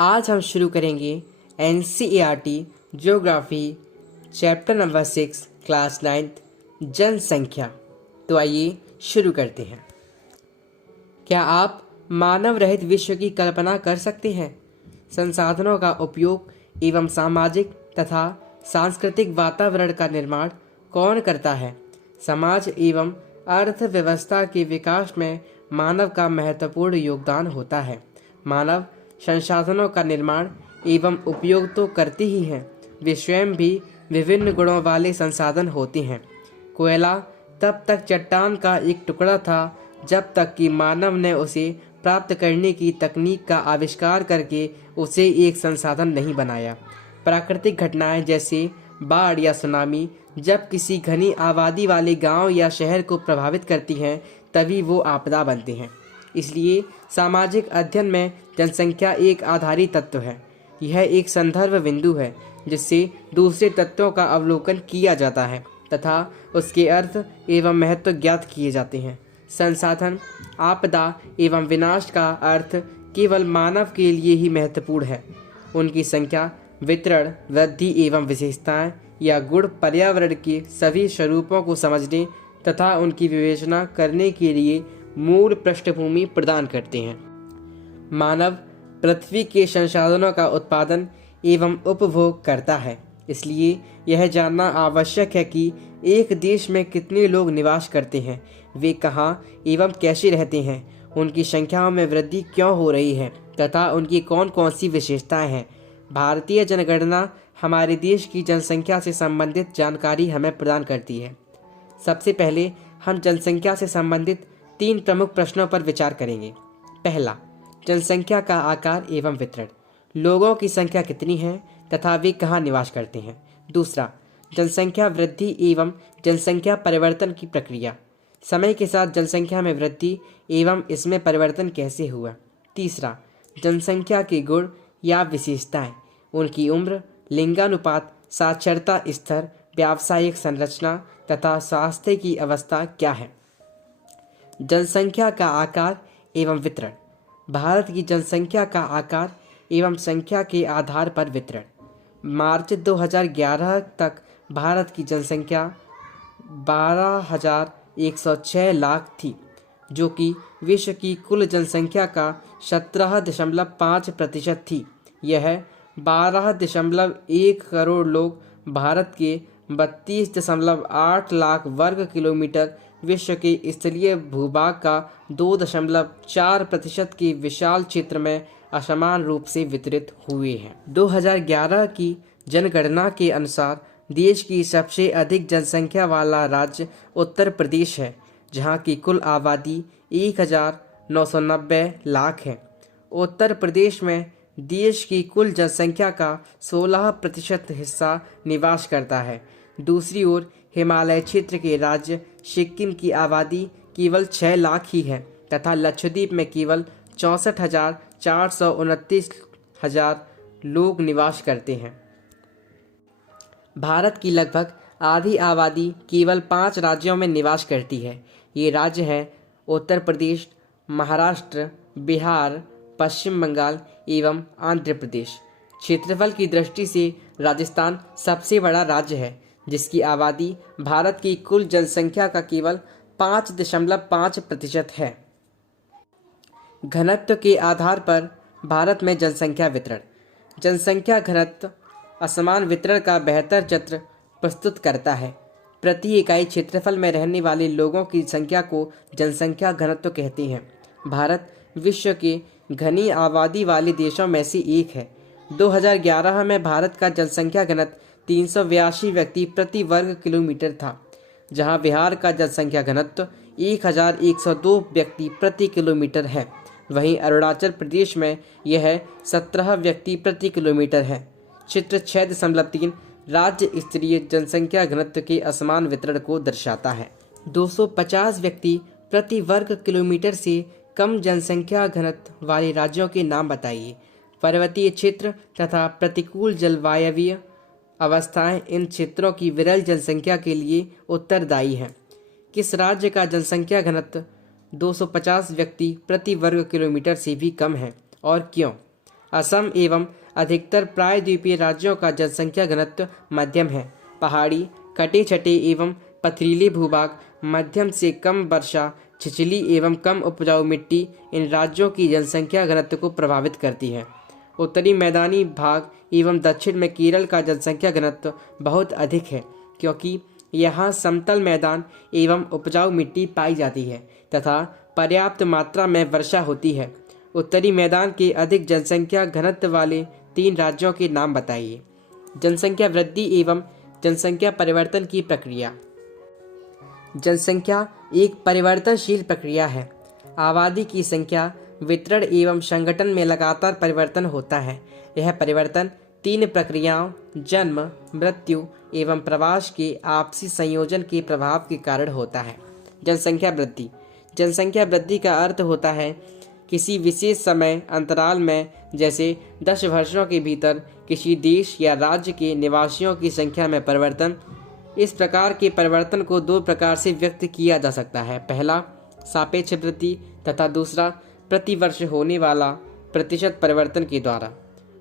आज हम शुरू करेंगे NCERT geography chapter number 6 class 9th जनसंख्या। तो आइए शुरू करते हैं। क्या आप मानव रहित विश्व की कल्पना कर सकते हैं? संसाधनों का उपयोग एवं सामाजिक तथा सांस्कृतिक वातावरण का निर्माण कौन करता है? समाज एवं अर्थव्यवस्था के विकास में मानव का महत्वपूर्ण योगदान होता है। मानव संसाधनों का निर्माण एवं उपयोग तो करते ही हैं, वे स्वयं भी विभिन्न गुणों वाले संसाधन होते हैं। कोयला तब तक चट्टान का एक टुकड़ा था जब तक कि मानव ने उसे प्राप्त करने की तकनीक का आविष्कार करके उसे एक संसाधन नहीं बनाया। प्राकृतिक घटनाएं जैसे बाढ़ या सुनामी जब किसी घनी आबादी वाले गांव या शहर को प्रभावित करती हैं, तभी वो आपदा बनते हैं। इसलिए सामाजिक अध्ययन में जनसंख्या एक आधारी तत्व है। यह एक संदर्भ बिंदु है जिससे दूसरे तत्वों का अवलोकन किया जाता है तथा उसके अर्थ एवं महत्व ज्ञात किए जाते हैं। संसाधन, आपदा एवं विनाश का अर्थ केवल मानव के लिए ही महत्वपूर्ण है। उनकी संख्या, वितरण, वृद्धि एवं विशेषताएं या गुण पर्यावरण के सभी स्वरूपों को समझने तथा उनकी विवेचना करने के लिए मूल पृष्ठभूमि प्रदान करते हैं। मानव पृथ्वी के संसाधनों का उत्पादन एवं उपभोग करता है, इसलिए यह जानना आवश्यक है कि एक देश में कितने लोग निवास करते हैं, वे कहाँ एवं कैसे रहते हैं, उनकी संख्याओं में वृद्धि क्यों हो रही है तथा उनकी कौन कौन सी विशेषताएं हैं। भारतीय जनगणना हमारे देश की जनसंख्या से संबंधित जानकारी हमें प्रदान करती है। सबसे पहले हम जनसंख्या से संबंधित 3 प्रमुख प्रश्नों पर विचार करेंगे। पहला, जनसंख्या का आकार एवं वितरण। लोगों की संख्या कितनी है तथा वे कहाँ निवास करते हैं। दूसरा, जनसंख्या वृद्धि एवं जनसंख्या परिवर्तन की प्रक्रिया। समय के साथ जनसंख्या में वृद्धि एवं इसमें परिवर्तन कैसे हुआ। तीसरा, जनसंख्या के गुण या विशेषताएं। उनकी उम्र, लिंगानुपात, साक्षरता स्तर, व्यावसायिक संरचना तथा स्वास्थ्य की अवस्था क्या है। जनसंख्या का आकार एवं वितरण। भारत की जनसंख्या का आकार एवं संख्या के आधार पर वितरण। मार्च 2011 तक भारत की जनसंख्या 12,106 लाख थी, जो कि विश्व की कुल जनसंख्या का 17.5% थी। यह 12.1 करोड़ लोग भारत के 32.8 लाख वर्ग किलोमीटर विश्व के स्थलीय भूभाग का 2.4% के विशाल क्षेत्र में असमान रूप से वितरित हुए हैं। 2011 की जनगणना के अनुसार देश की सबसे अधिक जनसंख्या वाला राज्य उत्तर प्रदेश है, जहां की कुल आबादी 1,990 लाख है। उत्तर प्रदेश में देश की कुल जनसंख्या का 16% हिस्सा निवास करता है। दूसरी ओर हिमालय क्षेत्र के राज्य सिक्किम की आबादी केवल 6 लाख ही है तथा लक्षद्वीप में केवल 64,429 लोग निवास करते हैं। भारत की लगभग आधी आबादी केवल 5 राज्यों में निवास करती है। ये राज्य हैं उत्तर प्रदेश, महाराष्ट्र, बिहार, पश्चिम बंगाल एवं आंध्र प्रदेश। क्षेत्रफल की दृष्टि से राजस्थान सबसे बड़ा राज्य है, जिसकी आबादी भारत की कुल जनसंख्या का केवल 5.5% है। घनत्व के आधार पर भारत में जनसंख्या वितरण। जनसंख्या घनत्व असमान वितरण का बेहतर चित्र प्रस्तुत करता है। प्रति इकाई क्षेत्रफल में रहने वाले लोगों की संख्या को जनसंख्या घनत्व कहते हैं। भारत विश्व के घनी आबादी वाले देशों में से एक है। 2011 में भारत का जनसंख्या घनत्व 382 व्यक्ति प्रति वर्ग किलोमीटर था, जहां बिहार का जनसंख्या घनत्व 1,102 व्यक्ति प्रति किलोमीटर है। वहीं अरुणाचल प्रदेश में यह 17 व्यक्ति प्रति किलोमीटर है। चित्र 6.3 राज्य स्तरीय जनसंख्या घनत्व के असमान वितरण को दर्शाता है। 250 व्यक्ति प्रति वर्ग किलोमीटर से कम जनसंख्या घनत्व वाले राज्यों के नाम बताइए। पर्वतीय क्षेत्र तथा प्रतिकूल जलवायवीय अवस्थाएं इन क्षेत्रों की विरल जनसंख्या के लिए उत्तरदायी हैं। किस राज्य का जनसंख्या घनत्व 250 व्यक्ति प्रति वर्ग किलोमीटर से भी कम है और क्यों? असम एवं अधिकतर प्रायद्वीपीय राज्यों का जनसंख्या घनत्व मध्यम है। पहाड़ी, कटे छटे एवं पथरीले भूभाग, मध्यम से कम वर्षा, छिछली एवं कम उपजाऊ मिट्टी इन राज्यों की जनसंख्या घनत्व को प्रभावित करती है। उत्तरी मैदानी भाग एवं दक्षिण में केरल का जनसंख्या घनत्व बहुत अधिक है, क्योंकि यहाँ समतल मैदान एवं उपजाऊ मिट्टी पाई जाती है तथा पर्याप्त मात्रा में वर्षा होती है। उत्तरी मैदान के अधिक जनसंख्या घनत्व वाले 3 राज्यों के नाम बताइए। जनसंख्या वृद्धि एवं जनसंख्या परिवर्तन की प्रक्रिया। जनसंख्या एक परिवर्तनशील प्रक्रिया है। आबादी की संख्या, वितरण एवं संगठन में लगातार परिवर्तन होता है। यह परिवर्तन 3 प्रक्रियाओं जन्म, मृत्यु एवं प्रवास के आपसी संयोजन के प्रभाव के कारण होता है। जनसंख्या वृद्धि। जनसंख्या वृद्धि का अर्थ होता है किसी विशेष समय अंतराल में, जैसे 10 वर्षों के भीतर, किसी देश या राज्य के निवासियों की संख्या में परिवर्तन। इस प्रकार के परिवर्तन को 2 प्रकार से व्यक्त किया जा सकता है। पहला सापेक्ष वृद्धि तथा दूसरा प्रतिवर्ष होने वाला प्रतिशत परिवर्तन के द्वारा।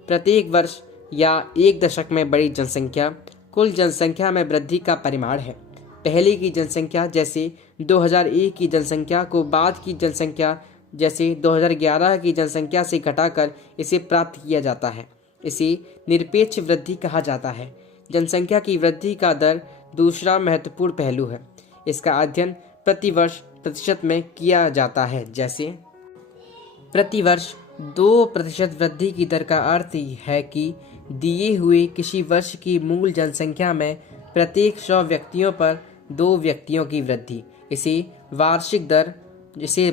प्रत्येक वर्ष या एक दशक में बड़ी जनसंख्या कुल जनसंख्या में वृद्धि का परिमाण है। पहले की जनसंख्या जैसे 2001 की जनसंख्या को बाद की जनसंख्या जैसे 2011 की जनसंख्या से घटाकर इसे प्राप्त किया जाता है। इसे निरपेक्ष वृद्धि कहा जाता है। जनसंख्या की वृद्धि का दर दूसरा महत्वपूर्ण पहलू है। इसका अध्ययन प्रतिवर्ष प्रतिशत में किया जाता है। जैसे प्रतिवर्ष 2% वृद्धि की दर का अर्थ है कि दिए हुए किसी वर्ष की मूल जनसंख्या में प्रत्येक 100 व्यक्तियों पर 2 व्यक्तियों की वृद्धि। इसे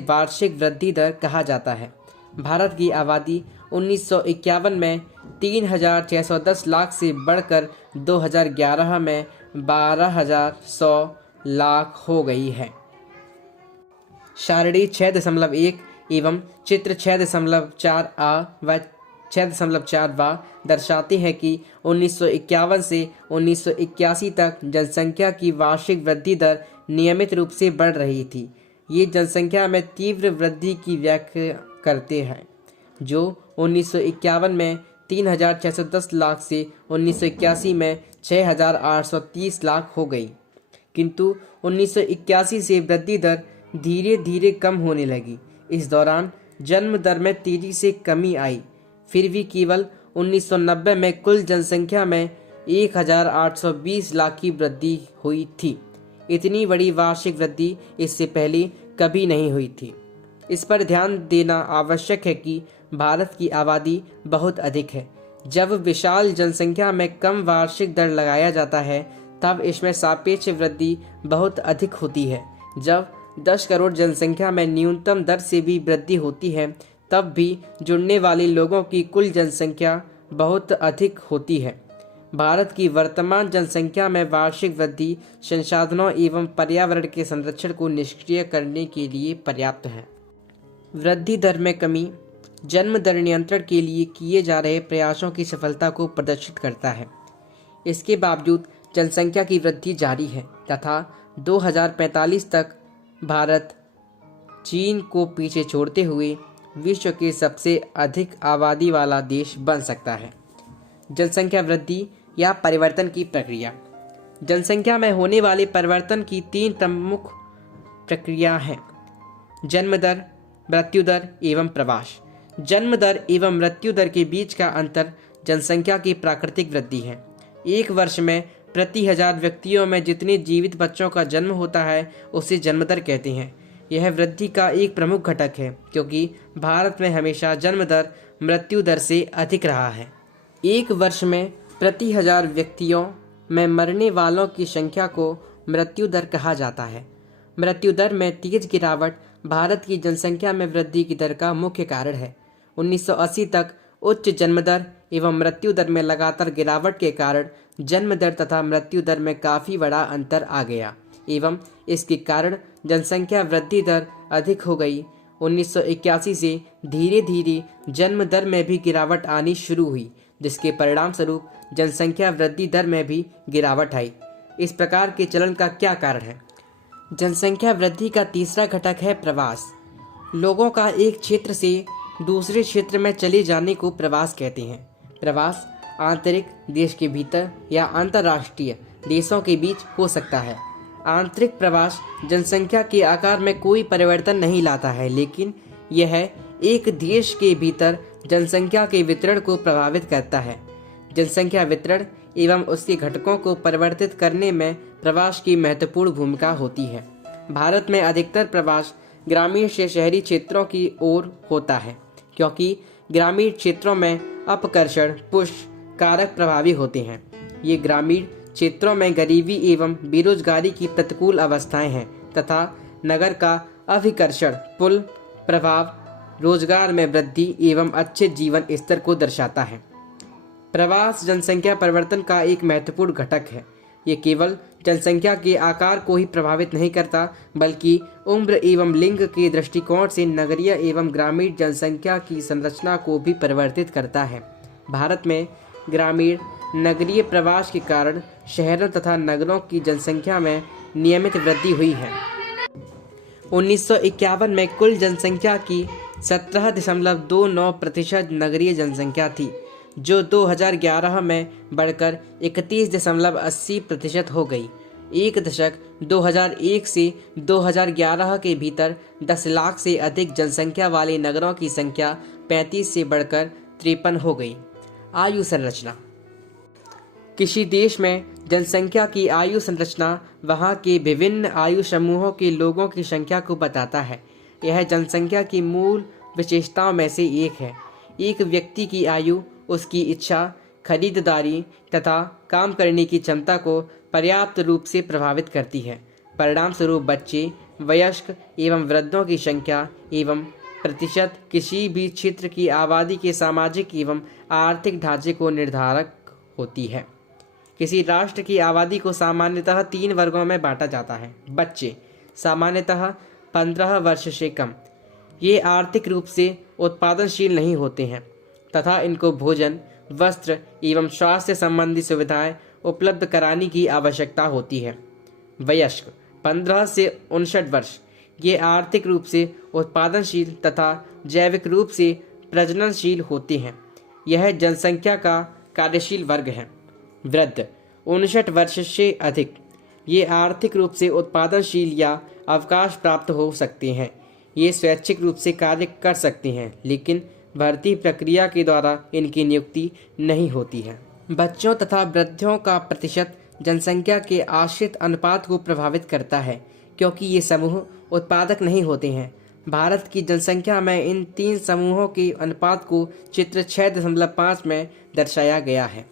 वार्षिक वृद्धि दर कहा जाता है। भारत की आबादी 1951 में 3,610 लाख से बढ़कर 2011 में 12,100 लाख हो गई है। सारणी 6.1 एवं चित्र 6.4a व 6.4b दर्शाते हैं कि 1951 से 1981 तक जनसंख्या की वार्षिक वृद्धि दर नियमित रूप से बढ़ रही थी। ये जनसंख्या में तीव्र वृद्धि की व्याख्या करते हैं, जो 1951 में 3,610 लाख से 1981 में 6,830 लाख हो गई। किंतु 1981 से वृद्धि दर धीरे धीरे कम होने लगी। इस दौरान जन्म दर में तेजी से कमी आई। फिर भी केवल 1990 में कुल जनसंख्या में 1,820 लाख की वृद्धि हुई थी। इतनी बड़ी वार्षिक वृद्धि इससे पहले कभी नहीं हुई थी। इस पर ध्यान देना आवश्यक है कि भारत की आबादी बहुत अधिक है। जब विशाल जनसंख्या में कम वार्षिक दर लगाया जाता है, तब इसमें सापेक्ष वृद्धि बहुत अधिक होती है। जब 10 करोड़ जनसंख्या में न्यूनतम दर से भी वृद्धि होती है, तब भी जुड़ने वाले लोगों की कुल जनसंख्या बहुत अधिक होती है। भारत की वर्तमान जनसंख्या में वार्षिक वृद्धि संसाधनों एवं पर्यावरण के संरक्षण को निष्क्रिय करने के लिए पर्याप्त है। वृद्धि दर में कमी जन्म दर नियंत्रण के लिए किए जा रहे प्रयासों की सफलता को प्रदर्शित करता है। इसके बावजूद जनसंख्या की वृद्धि जारी है तथा 2045 तक भारत चीन को पीछे छोड़ते हुए विश्व के सबसे अधिक आबादी वाला देश बन सकता है। जनसंख्या वृद्धि या परिवर्तन की प्रक्रिया। जनसंख्या में होने वाले परिवर्तन की 3 प्रमुख प्रक्रिया हैं: जन्म दर, मृत्यु दर एवं प्रवास। जन्म दर एवं मृत्यु दर के बीच का अंतर जनसंख्या की प्राकृतिक वृद्धि है। एक वर्ष में प्रति 1000 व्यक्तियों में जितने जीवित बच्चों का जन्म होता है उसे जन्म दर कहते हैं। यह वृद्धि का एक प्रमुख घटक है, क्योंकि भारत में हमेशा जन्म दर मृत्यु दर से अधिक रहा है। एक वर्ष में प्रति 1000 व्यक्तियों में मरने वालों की संख्या को मृत्यु दर कहा जाता है। मृत्यु दर में तेज गिरावट भारत की जनसंख्या में वृद्धि की दर का मुख्य कारण है। 1980 तक उच्च जन्म दर एवं मृत्यु दर में लगातार गिरावट के कारण जन्म दर तथा मृत्यु दर में काफ़ी बड़ा अंतर आ गया एवं इसके कारण जनसंख्या वृद्धि दर अधिक हो गई। 1981 से धीरे धीरे जन्म दर में भी गिरावट आनी शुरू हुई, जिसके परिणाम स्वरूप जनसंख्या वृद्धि दर में भी गिरावट आई। इस प्रकार के चलन का क्या कारण है? जनसंख्या वृद्धि का तीसरा घटक है प्रवास। लोगों का एक क्षेत्र से दूसरे क्षेत्र में चले जाने को प्रवास कहते हैं। प्रवास आंतरिक देश के भीतर या अंतर्राष्ट्रीय देशों के बीच हो सकता है। आंतरिक प्रवास जनसंख्या के आकार में कोई परिवर्तन नहीं लाता है, लेकिन यह एक देश के भीतर जनसंख्या के वितरण को प्रभावित करता है। जनसंख्या वितरण एवं उसके घटकों को परिवर्तित करने में प्रवास की महत्वपूर्ण भूमिका होती है। भारत में अधिकतर प्रवास ग्रामीण से शहरी क्षेत्रों की ओर होता है, क्योंकि ग्रामीण क्षेत्रों में अपकर्षण पुश कारक प्रभावी होते हैं। ये ग्रामीण क्षेत्रों में गरीबी एवं बेरोजगारी की प्रतिकूल अवस्थाएं हैं तथा नगर का अभिकर्षण पुल प्रभाव रोजगार में वृद्धि एवं अच्छे जीवन स्तर को दर्शाता है। प्रवास जनसंख्या परिवर्तन का एक महत्वपूर्ण घटक है। ये केवल जनसंख्या के आकार को ही प्रभावित नहीं करता, बल्कि उम्र एवं लिंग के दृष्टिकोण से नगरीय एवं ग्रामीण जनसंख्या की संरचना को भी परिवर्तित करता है। भारत में ग्रामीण नगरीय प्रवास के कारण शहरों तथा नगरों की जनसंख्या में नियमित वृद्धि हुई है। 1951 में कुल जनसंख्या की 17.29% नगरीय जनसंख्या थी, जो 2011 में बढ़कर 31.80% हो गई। एक दशक 2001 से 2011 के भीतर 10 लाख से अधिक जनसंख्या वाले नगरों की संख्या 35 से बढ़कर 53 हो गई। आयु संरचना। किसी देश में जनसंख्या की आयु संरचना वहाँ के विभिन्न आयु समूहों के लोगों की संख्या को बताता है। यह जनसंख्या की मूल विशेषताओं में से एक है। एक व्यक्ति की आयु उसकी इच्छा, खरीदारी तथा काम करने की क्षमता को पर्याप्त रूप से प्रभावित करती है। परिणाम स्वरूप बच्चे, वयस्क एवं वृद्धों की संख्या एवं प्रतिशत किसी भी क्षेत्र की आबादी के सामाजिक एवं आर्थिक ढांचे को निर्धारक होती है। किसी राष्ट्र की आबादी को सामान्यतः 3 वर्गों में बांटा जाता है। बच्चे सामान्यतः 15 वर्ष से कम। ये आर्थिक रूप से उत्पादनशील नहीं होते हैं तथा इनको भोजन, वस्त्र एवं स्वास्थ्य संबंधी सुविधाएं उपलब्ध कराने की आवश्यकता होती है। वयस्क 15 से 59 वर्ष। ये आर्थिक रूप से उत्पादनशील तथा जैविक रूप से प्रजननशील होते हैं। यह जनसंख्या का कार्यशील वर्ग है। वृद्ध 59 वर्ष से अधिक। ये आर्थिक रूप से उत्पादनशील या अवकाश प्राप्त हो सकते हैं। ये स्वैच्छिक रूप से कार्य कर सकते हैं, लेकिन भर्ती प्रक्रिया के द्वारा इनकी नियुक्ति नहीं होती है। बच्चों तथा वृद्धों का प्रतिशत जनसंख्या के आश्रित अनुपात को प्रभावित करता है, क्योंकि ये समूह उत्पादक नहीं होते हैं। भारत की जनसंख्या में इन 3 समूहों के अनुपात को चित्र 6.5 में दर्शाया गया है।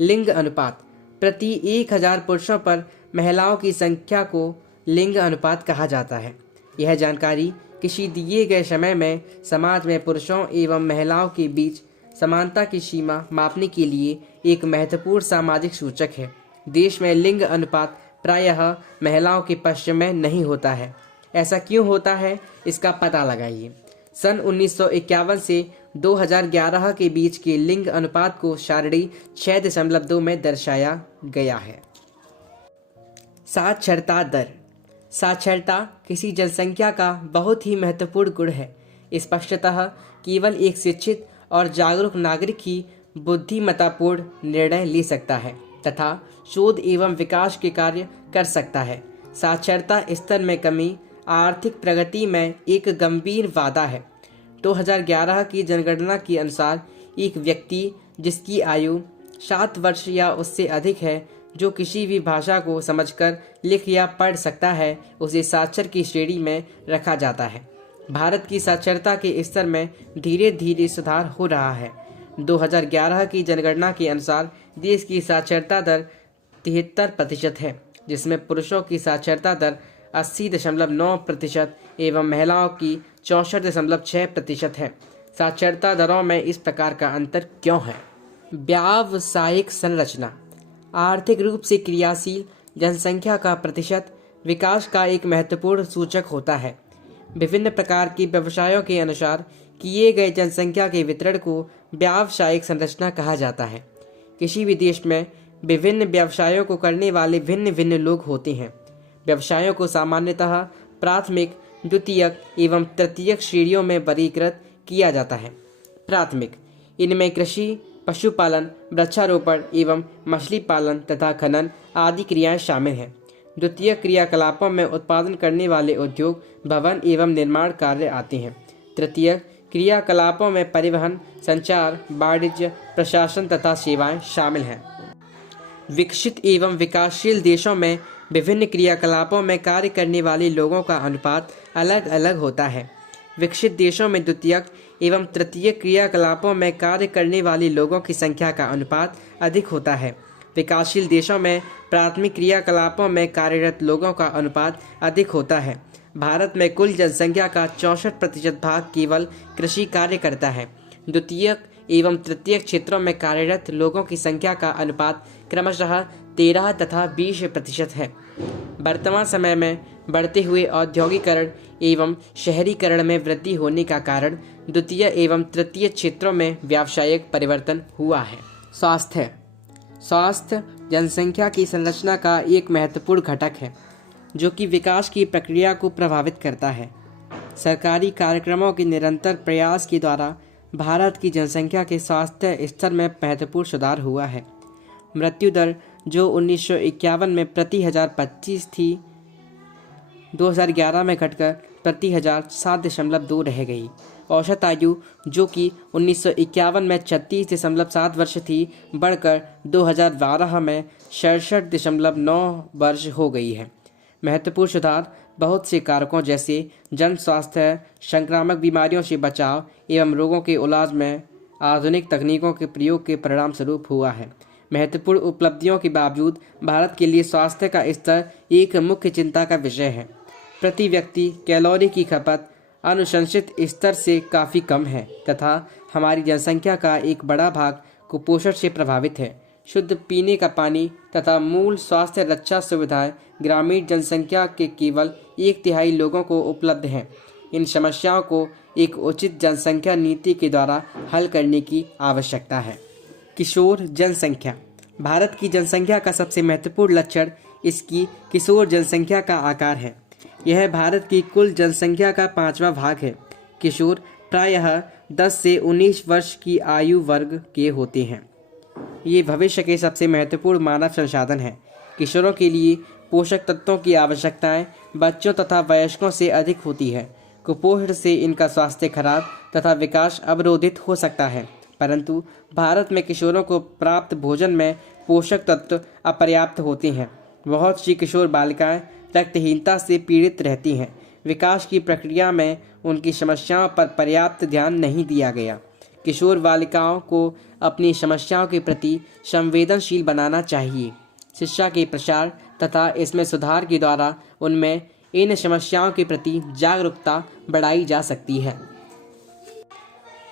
लिंग अनुपात। प्रति 1000 पुरुषों पर महिलाओं की संख्या को लिंग अनुपात कहा जाता है। यह जानकारी किसी दिए गए समय में समाज में पुरुषों एवं महिलाओं के बीच समानता की सीमा मापने के लिए एक महत्वपूर्ण सामाजिक सूचक है। देश में लिंग अनुपात प्रायः महिलाओं के पक्ष में नहीं होता है। ऐसा क्यों होता है, इसका पता लगाइए। सन 1951 से 2011 के बीच के लिंग अनुपात को सारणी 6.2 में दर्शाया गया है। साक्षरता दर। साक्षरता किसी जनसंख्या का बहुत ही महत्वपूर्ण गुण है। स्पष्टतः केवल एक शिक्षित और जागरूक नागरिक ही बुद्धिमत्तापूर्ण निर्णय ले सकता है तथा शोध एवं विकास के कार्य कर सकता है। साक्षरता स्तर में कमी आर्थिक प्रगति में एक गंभीर बाधा है। 2011 की जनगणना के अनुसार एक व्यक्ति जिसकी आयु 7 वर्ष या उससे अधिक है, जो किसी भी भाषा को समझकर लिख या पढ़ सकता है, उसे साक्षर की श्रेणी में रखा जाता है। भारत की साक्षरता के स्तर में धीरे धीरे सुधार हो रहा है। 2011 की जनगणना के अनुसार देश की साक्षरता दर 73% है, जिसमें पुरुषों की साक्षरता दर 80.9% एवं महिलाओं की 64.6% है। साक्षरता दरों में इस प्रकार का अंतर क्यों है? व्यावसायिक संरचना। आर्थिक रूप से क्रियाशील जनसंख्या का प्रतिशत विकास का एक महत्वपूर्ण सूचक होता है। विभिन्न प्रकार के व्यवसायों के अनुसार किए गए जनसंख्या के वितरण को व्यावसायिक संरचना कहा जाता है। किसी भी देश में विभिन्न व्यवसायों को करने वाले भिन्न भिन्न लोग होते हैं। व्यवसायों को सामान्यतः प्राथमिक, द्वितीयक एवं तृतीयक श्रेणियों में वर्गीकृत किया जाता है। प्राथमिक, इनमें कृषि, पशुपालन, वृक्षारोपण एवं मछली पालन तथा खनन आदि क्रियाएं शामिल हैं। द्वितीयक क्रियाकलापों में उत्पादन करने वाले उद्योग, भवन एवं निर्माण कार्य आते हैं। तृतीयक क्रियाकलापों में परिवहन, संचार, वाणिज्य, प्रशासन तथा सेवाएं शामिल हैं। विकसित एवं विकासशील देशों में विभिन्न क्रियाकलापों में कार्य करने वाले लोगों का अनुपात अलग अलग होता है। विकसित देशों में द्वितीयक एवं तृतीयक क्रियाकलापों में कार्य करने वाले लोगों की संख्या का अनुपात अधिक होता है। विकासशील देशों में प्राथमिक क्रियाकलापों में कार्यरत लोगों का अनुपात अधिक होता है। भारत में कुल जनसंख्या का 64% भाग केवल कृषि कार्य करता है। द्वितीयक एवं तृतीयक क्षेत्रों में कार्यरत लोगों की संख्या का अनुपात क्रमशः 13 तथा 20% है। वर्तमान समय में बढ़ते हुए औद्योगिकरण एवं शहरीकरण में वृद्धि होने का कारण द्वितीय एवं तृतीय क्षेत्रों में व्यावसायिक परिवर्तन हुआ है। स्वास्थ्य जनसंख्या की संरचना का एक महत्वपूर्ण घटक है जो कि विकास की प्रक्रिया को प्रभावित करता है। सरकारी कार्यक्रमों के निरंतर प्रयास के द्वारा भारत की जनसंख्या के स्वास्थ्य स्तर में महत्वपूर्ण सुधार हुआ है। मृत्यु दर जो 1951 में प्रति 1025 थी, 2011 में घटकर प्रति 1000 7.2 रह गई। औसत आयु जो कि 1951 में 36.7 वर्ष थी, बढ़कर 2012 में 67.9 वर्ष हो गई है। महत्वपूर्ण सुधार बहुत से कारकों जैसे जन स्वास्थ्य, संक्रामक बीमारियों से बचाव एवं रोगों के इलाज में आधुनिक तकनीकों के प्रयोग के परिणाम स्वरूप हुआ है। महत्वपूर्ण उपलब्धियों के बावजूद भारत के लिए स्वास्थ्य का स्तर एक मुख्य चिंता का विषय है। प्रति व्यक्ति कैलोरी की खपत अनुशंसित स्तर से काफ़ी कम है तथा हमारी जनसंख्या का एक बड़ा भाग कुपोषण से प्रभावित है। शुद्ध पीने का पानी तथा मूल स्वास्थ्य रक्षा सुविधाएं ग्रामीण जनसंख्या के केवल 1/3 लोगों को उपलब्ध हैं। इन समस्याओं को एक उचित जनसंख्या नीति के द्वारा हल करने की आवश्यकता है। किशोर जनसंख्या, भारत की जनसंख्या का सबसे महत्वपूर्ण लक्षण इसकी किशोर जनसंख्या का आकार है। यह भारत की कुल जनसंख्या का 5वां भाग है। किशोर प्रायः 10 से 19 वर्ष की आयु वर्ग के होते हैं। ये भविष्य के सबसे महत्वपूर्ण मानव संसाधन हैं। किशोरों के लिए पोषक तत्वों की आवश्यकताएं बच्चों तथा वयस्कों से अधिक होती है। कुपोषण से इनका स्वास्थ्य खराब तथा विकास अवरोधित हो सकता है, परंतु भारत में किशोरों को प्राप्त भोजन में पोषक तत्व अपर्याप्त होते हैं। बहुत सी किशोर बालिकाएं रक्तहीनता से पीड़ित रहती हैं। विकास की प्रक्रिया में उनकी समस्याओं पर पर्याप्त ध्यान नहीं दिया गया। किशोर बालिकाओं को अपनी समस्याओं के प्रति संवेदनशील बनाना चाहिए। शिक्षा के प्रसार तथा इसमें सुधार के द्वारा उनमें इन समस्याओं के प्रति जागरूकता बढ़ाई जा सकती है।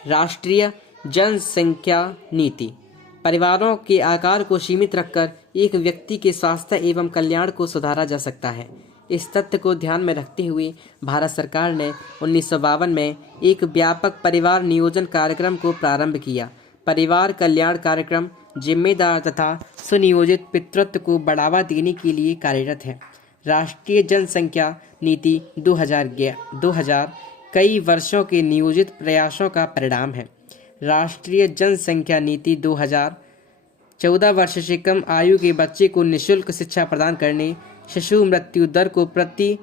राष्ट्रीय जनसंख्या नीति, परिवारों के आकार को सीमित रखकर एक व्यक्ति के स्वास्थ्य एवं कल्याण को सुधारा जा सकता है। इस तथ्य को ध्यान में रखते हुए भारत सरकार ने 1952 में एक व्यापक परिवार नियोजन कार्यक्रम को प्रारंभ किया। परिवार कल्याण कार्यक्रम जिम्मेदार तथा सुनियोजित पितृत्व को बढ़ावा देने के लिए कार्यरत है। राष्ट्रीय जनसंख्या नीति 2000 कई वर्षों के नियोजित प्रयासों का परिणाम है। राष्ट्रीय जनसंख्या नीति 2000 14 वर्ष से कम आयु के बच्चे को निःशुल्क शिक्षा प्रदान करने, शिशु मृत्यु दर को प्रति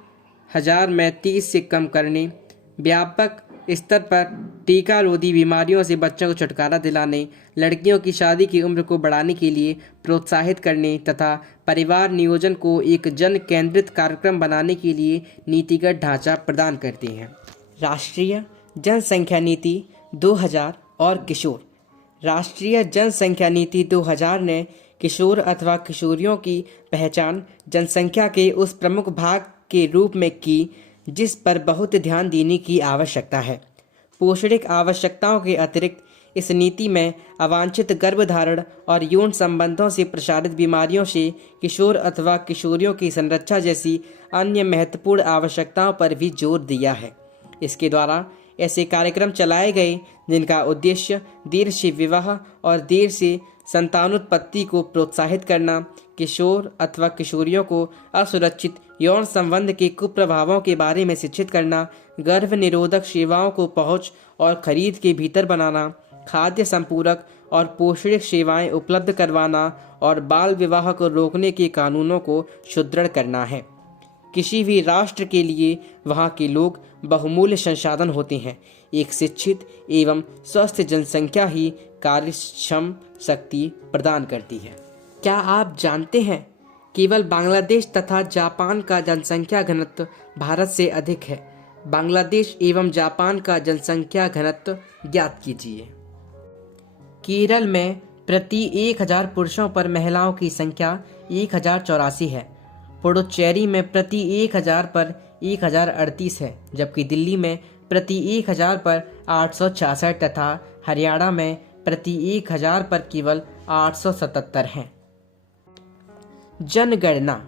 1000 में 30 से कम करने, व्यापक स्तर पर टीका रोधी बीमारियों से बच्चों को छुटकारा दिलाने, लड़कियों की शादी की उम्र को बढ़ाने के लिए प्रोत्साहित करने तथा परिवार नियोजन को एक जन केंद्रित कार्यक्रम बनाने के लिए नीतिगत ढांचा प्रदान करते हैं। राष्ट्रीय जनसंख्या नीति 2000 और किशोर। राष्ट्रीय जनसंख्या नीति 2000 ने किशोर अथवा किशोरियों की पहचान जनसंख्या के उस प्रमुख भाग के रूप में की जिस पर बहुत ध्यान देने की आवश्यकता है। पोषणिक आवश्यकताओं के अतिरिक्त इस नीति में अवांछित गर्भधारण और यौन संबंधों से प्रसारित बीमारियों से किशोर अथवा किशोरियों की संरक्षा जैसी अन्य महत्वपूर्ण आवश्यकताओं पर भी जोर दिया है। इसके द्वारा ऐसे कार्यक्रम चलाए गए जिनका उद्देश्य देर से विवाह और देर से संतानोत्पत्ति को प्रोत्साहित करना, किशोर अथवा किशोरियों को असुरक्षित यौन संबंध के कुप्रभावों के बारे में शिक्षित करना, गर्भ निरोधक सेवाओं को पहुंच और खरीद के भीतर बनाना, खाद्य संपूरक और पोषक सेवाएं उपलब्ध करवाना और बाल विवाह को रोकने के कानूनों को सुदृढ़ करना है। किसी भी राष्ट्र के लिए वहाँ के लोग बहुमूल्य संसाधन होते हैं। एक शिक्षित एवं स्वस्थ जनसंख्या ही कार्यक्षम शक्ति प्रदान करती है। क्या आप जानते हैं केवल बांग्लादेश तथा जापान का जनसंख्या घनत्व भारत से अधिक है। बांग्लादेश एवं जापान का जनसंख्या घनत्व ज्ञात कीजिए। केरल में प्रति 1000 पुरुषों पर महिलाओं की संख्या 1084 है। पुडुचेरी में प्रति 1000 पर 1038 है, जबकि दिल्ली में प्रति 1000 पर 866 तथा हरियाणा में प्रति 1000 पर केवल 877 हैं। जनगणना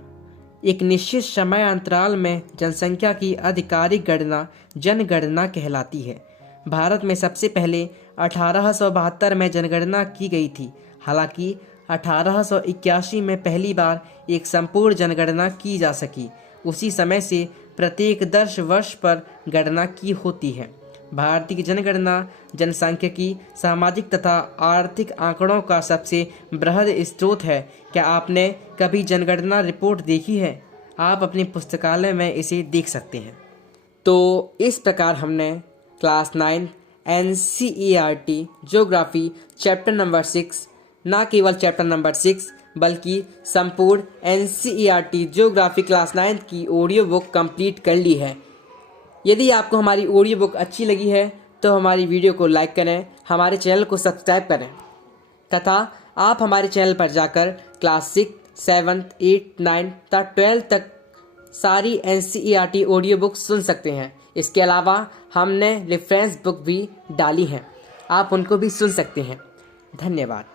एक निश्चित समय अंतराल में जनसंख्या की आधिकारिक गणना जनगणना कहलाती है। भारत में सबसे पहले 1872 में जनगणना की गई थी। हालांकि 1881 में पहली बार एक संपूर्ण जनगणना की जा सकी। उसी समय से प्रत्येक 10 वर्ष पर गणना की होती है। भारतीय जनगणना जनसांख्यिकी, सामाजिक तथा आर्थिक आंकड़ों का सबसे बृहद स्रोत है। क्या आपने कभी जनगणना रिपोर्ट देखी है? आप अपनी पुस्तकालय में इसे देख सकते हैं। तो इस प्रकार हमने class 9 NCERT geography chapter number 6, ना केवल चैप्टर नंबर 6 बल्कि संपूर्ण NCERT ज्योग्राफी क्लास 9 की ऑडियो बुक कंप्लीट कर ली है। यदि आपको हमारी ऑडियो बुक अच्छी लगी है तो हमारी वीडियो को लाइक करें, हमारे चैनल को सब्सक्राइब करें तथा आप हमारे चैनल पर जाकर क्लास 6, 7, 8, 9 तथा 12 तक सारी NCERT ऑडियो बुक सुन सकते हैं। इसके अलावा हमने रेफरेंस बुक भी डाली हैं, आप उनको भी सुन सकते हैं। धन्यवाद।